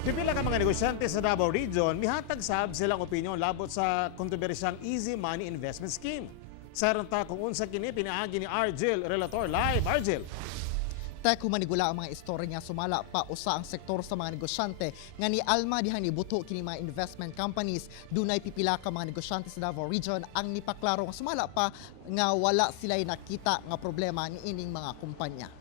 Pipila ka mga negosyante sa Davao Region, mihatag sab silang opinyon labot sa kontrobersyang Easy Money Investment Scheme. Sa ta kung unsa kini pinaagi ni Argel Relator Live. Argel. Tek humanigula ang mga istorya nga sumala pa usa ang sektor sa mga negosyante nga ni Alma diha ni buto kini mga investment companies. Dunay pipila ka mga negosyante sa Davao Region ang nipaklaro nga sumala pa nga wala sila'y nakita nga problema ni ining mga kumpanya.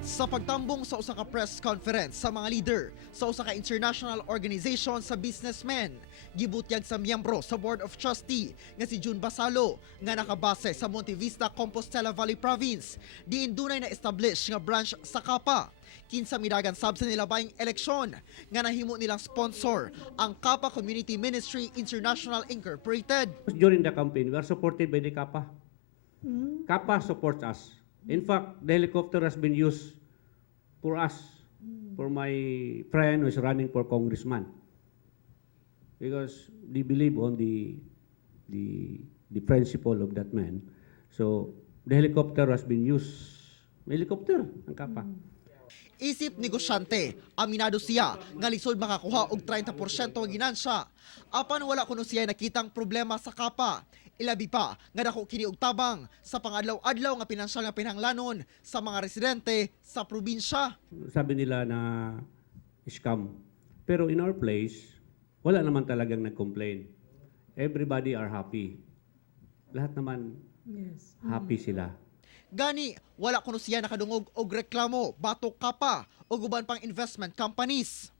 Sa pagtambong sa usa ka press conference sa mga leader sa usa ka international organization sa businessmen, gibutyag sa miyembro sa Board of Trustee nga si June Basalo nga nakabase sa Monte Vista, Compostela Valley Province, diin dunay na-establish nga branch sa Kapa. Kinsa midagan sab sa nilabayng eleksyon nga nahimo nilang sponsor ang Kapa Community Ministry International Incorporated. During the campaign, we are supported by the Kappa. Kappa supports us. In fact, the helicopter has been used for us, for my friend who is running for congressman, because they believe on the principle of that man. So the helicopter has been used. Helicopter ang Kappa. Isip negosyante, aminado siya nga lisod makakuha og 30% nga ginansya. Apan wala kuno siya nakitang problema sa Kapa. Ilabi pa nga dako kini og tabang sa pangadlaw-adlaw nga pinansyal nga pinanglanon sa mga residente sa probinsya. Sabi nila na scam. Pero in our place, wala naman talagang nag-complain. Everybody are happy. Lahat naman happy sila. Gani, wala kuno siya nakadungog og reklamo, batok Kapa o uban pang investment companies.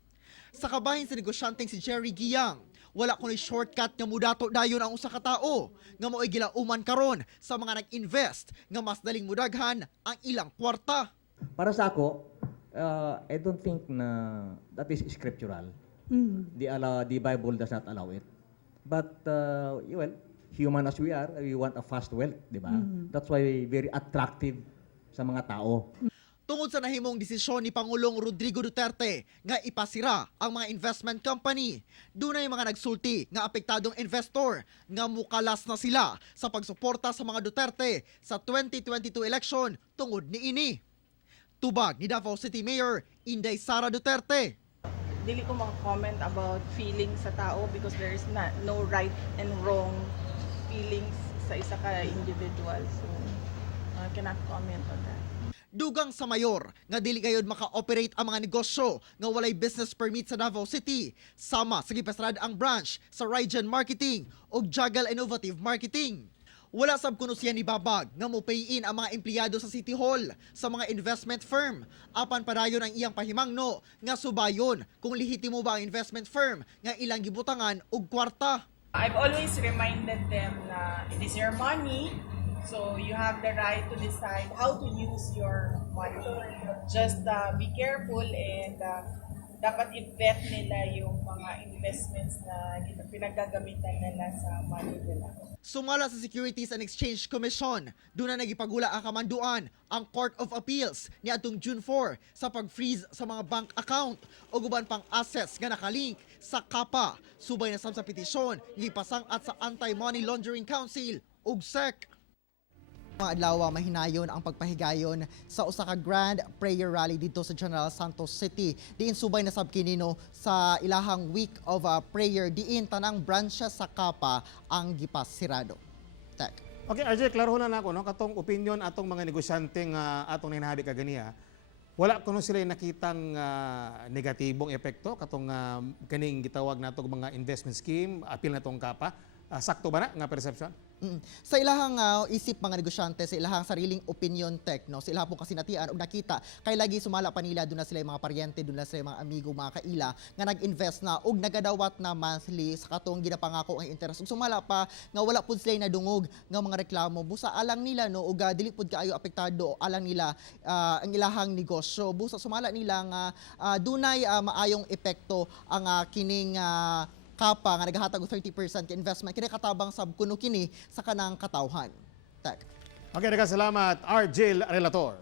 Sa kabahin sa negosyanteng si Jerry Giyang, wala kuno shortcut nga mudato dayon ang usa ka tawo nga mo'y gilauman karon sa mga nag-invest nga mas daling mudaghan ang ilang kwarta. Para sa ako, I don't think na that is scriptural. The Bible does not allow it. But, well, human as we are, we want a fast wealth, di ba? That's why very attractive sa mga tao. Tungod sa nahimong desisyon ni Pangulong Rodrigo Duterte nga ipasira ang mga investment company, dunay mga nagsulti nga apektadong investor nga mukalas na sila sa pagsuporta sa mga Duterte sa 2022 election tungod niini. Tubag ni Davao City Mayor Inday Sara Duterte. Dili ko mag-comment about feelings sa tao because there is no right and wrong feelings sa isa ka individual. So, I cannot comment on that. Dugang sa mayor nga dili gayud maka-operate ang mga negosyo nga walay business permit sa Davao City, sama sa gipasarad ang branch sa Rygen Marketing o Jagal Innovative Marketing. Wala sab kuno siya ni babag nga mo-pay-in ang mga empleyado sa City Hall sa mga investment firm. Apan padayon ang iyang pahimangno nga subayon kung lehitimo ba ang investment firm nga ilang gibutangan og kwarta. I've always reminded them na it is your money, so you have the right to decide how to use your money. Just be careful and dapat i-vet nila yung mga investments na pinagagamitan nila sa money nila. Sumala sa Securities and Exchange Commission, doon na nagipagula ang kamanduan ang Court of Appeals ni atong June 4 sa pag-freeze sa mga bank account o guban pang assets nga nakalink sa Kapa. Subay na sa petisyon, ipasang-at sa Anti-Money Laundering Council ug SEC. Mga adlaw mahinayon ang pagpahigayon sa usa ka grand prayer rally dito sa General Santos City. Diin subay na sab kinino sa ilahang week of prayer diin tanang branch sa Kapa ang gipasirado. Tek. Okay, RJ, klaro na nako no katong opinion atong mga negosyante nga atong ninahadi kaganiya. Wala kuno sila nakitang negatibong epekto katong kaning gitawag nato mga investment scheme, apil natong Kapa. Sakto ba na nga perception? Sa ilahang isip mga negosyante, sa ilahang sariling opinion tech, no? Sa ilahang po kasi natian o nakita, kay lagi sumala pa nila, doon na sila yung mga paryente, doon na sila yung mga amigo, mga kaila, nga nag-invest na o nagadawat na monthly sa katong ginapangako ang interest. Ug sumala pa, nga wala po sila nadungog nga mga reklamo, busa alang nila, no? O dili po kaayo apektado, alang nila ang ilahang negosyo. Busa sumala nila nga dunay maayong epekto ang kining Kapa nga naghatag og 30% ka investment kini katabang sab kuno kini sa kanang katawhan. Tak. Okay, nagkasalamat RJ Relator.